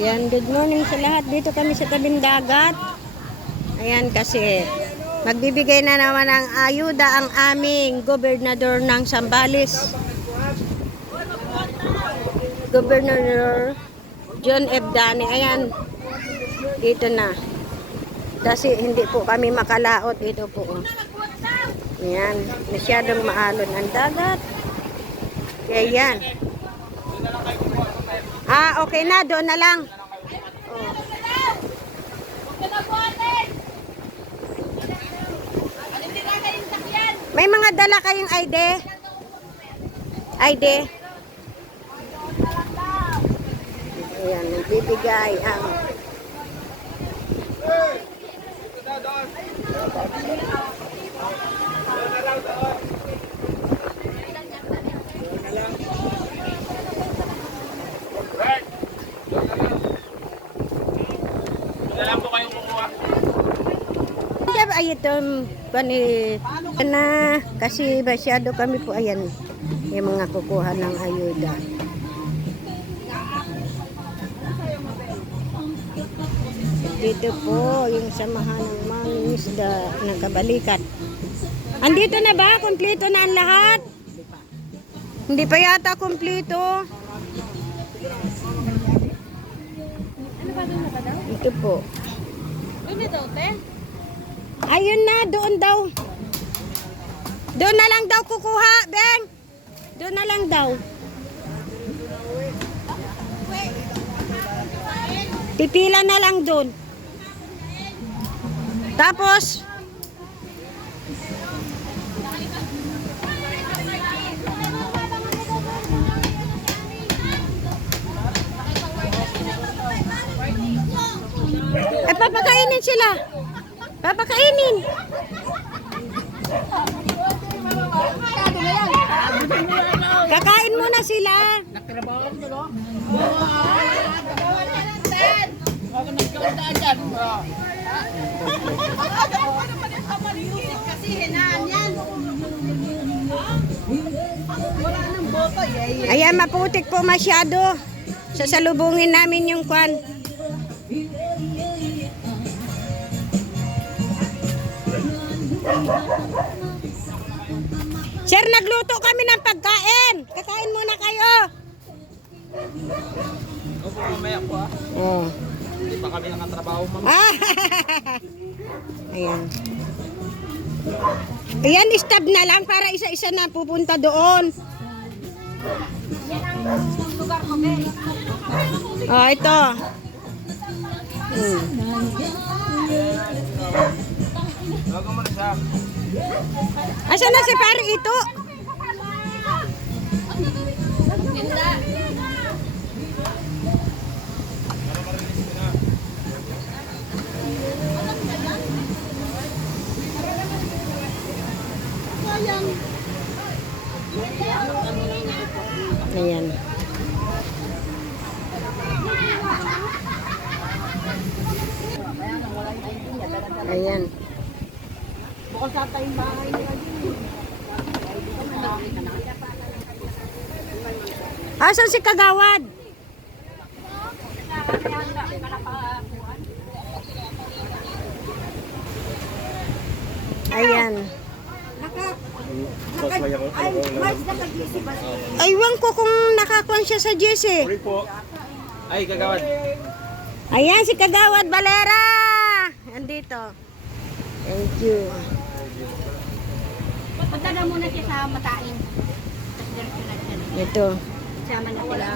Yan, good morning sa lahat. Dito kami sa tabing dagat. Ayan kasi magbibigay na naman ng ayuda ang aming gobernador ng Zambales. Gobernador John F. Dani. Ayan, dito na. Kasi hindi po kami makalaot. Dito po. Ayan, masyadong maalon ang dagat. Kaya yan. Okay na. Doon na lang. Oh. May mga dala kayong ID? ID? Ayan, nagbibigay ang ay ito na kasi masyado kami po ayan yung mga kukuha ng ayuda. Dito po yung samahan ng mangingisda ng Kabalikat. Andito na ba? Kumpleto na ang lahat? Hindi pa yata kumpleto. Ito po. Ayun na, doon daw. Doon na lang daw kukuha, Beng. Doon na lang daw. Pipila na lang doon. Tapos, papakainin sila. Papakainin. Kakain muna sila. Ayan, maputik po masyado. Sasalubungin namin yung kwan. Sir, nagluto kami ng pagkain. Kakain muna kayo. Opo, mamaya po Oh. Hindi pa kami nangatrabaho, ma'am. Ayan. Ayan, stab na lang para isa-isa na pupunta doon. Oh, ito. Bago mo na siya. Asan na si pare ito? Ayan. Ayan. Bukas sa tayong bahay nila. Asan si Kagawad? Ayan. Aywan ko kung nakakuan siya sa GC. Sorry po. Ay, Kagawad. Ayan si Kagawad Valera. Andito. Thank you. Punta na muna siya sa Matain. Ito. Sama na sila.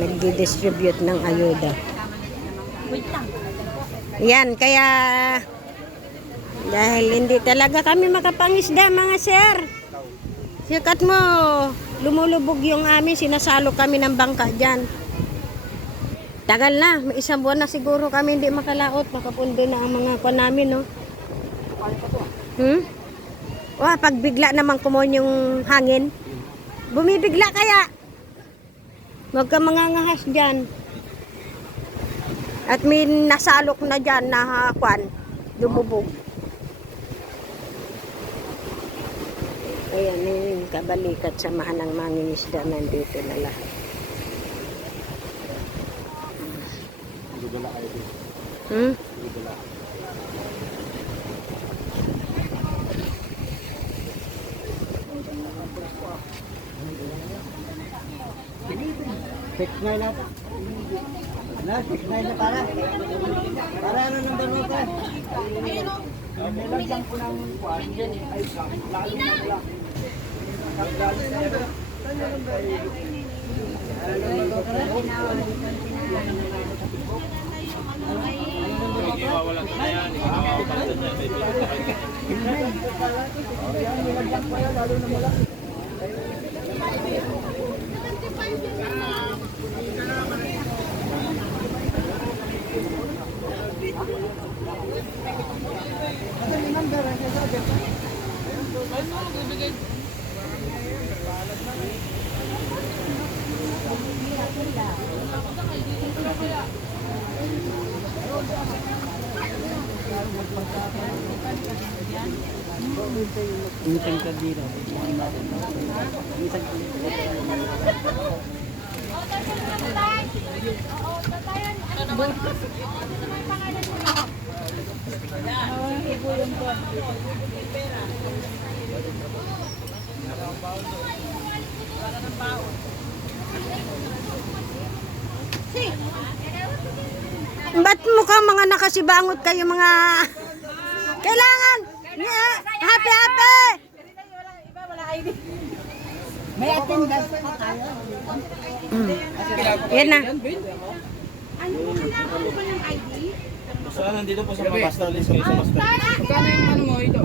Nagdi-distribute ng ayuda. Wait lang. Yan, kaya dahil hindi talaga kami makapangisda mga sir. Sikat mo, lumulubog yung amin, sinasalo kami ng bangka dyan. Tagal na, may isang buwan na siguro kami hindi makalaot, makapundo na ang mga kuwan namin, no? Wah, pag bigla naman kumon yung hangin, bumibigla kaya. Huwag ka mangangahas dyan. At may nasalok na dyan na kuwan, lumubog. Ayan, yung kabalikat, samahan ng mangingisda nandito na lahat. Gudala kayo dito. Hmm? Gudala. Fix na na. Na, fix na na para. Para ano nang dalawa ka? Nilagyan ko ng kuwan. Ay, lalo na wala. Wala na yan. Ipapalitan niya. May pilitan kayo. Nilagyan ko yan, lalo na wala. Minsan ka dito. Ba't mukhang mga nakasibangot kayo mga... Kailangan! Happy, happy! May attendance pa tayo. Yan na. Ano mo kailangan mo ba ng ID? Saan nandito po sa mga master list kayo sa master list? Magkano yung ano mo ito?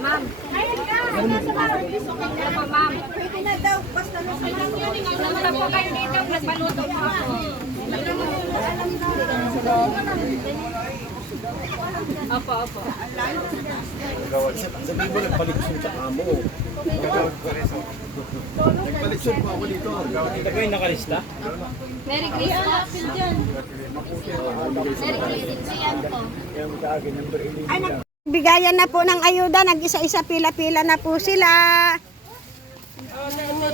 Ma'am. Opo, ma'am. Pwede na daw. Basta nasa lang yun. Nasa po kayo dito. Nagbaluto po ako. Opo, opo. Sabihin mo, nagpalitsun sa kamo. Nagpalitsun po ako dito. Ito ba yung nakalista? Merry Christmas. Merry Christmas. Yan po. Bigayan na po ng ayuda. Nag-isa-isa pila-pila na po sila.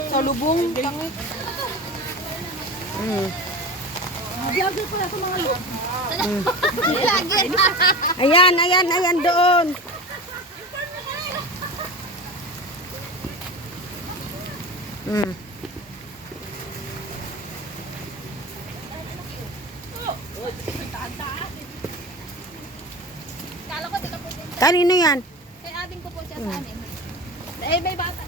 Sa lubong. Ayan, ayan, ayan doon. Kanino yan? Kaya ating ko po siya sa amin. Eh, may bata.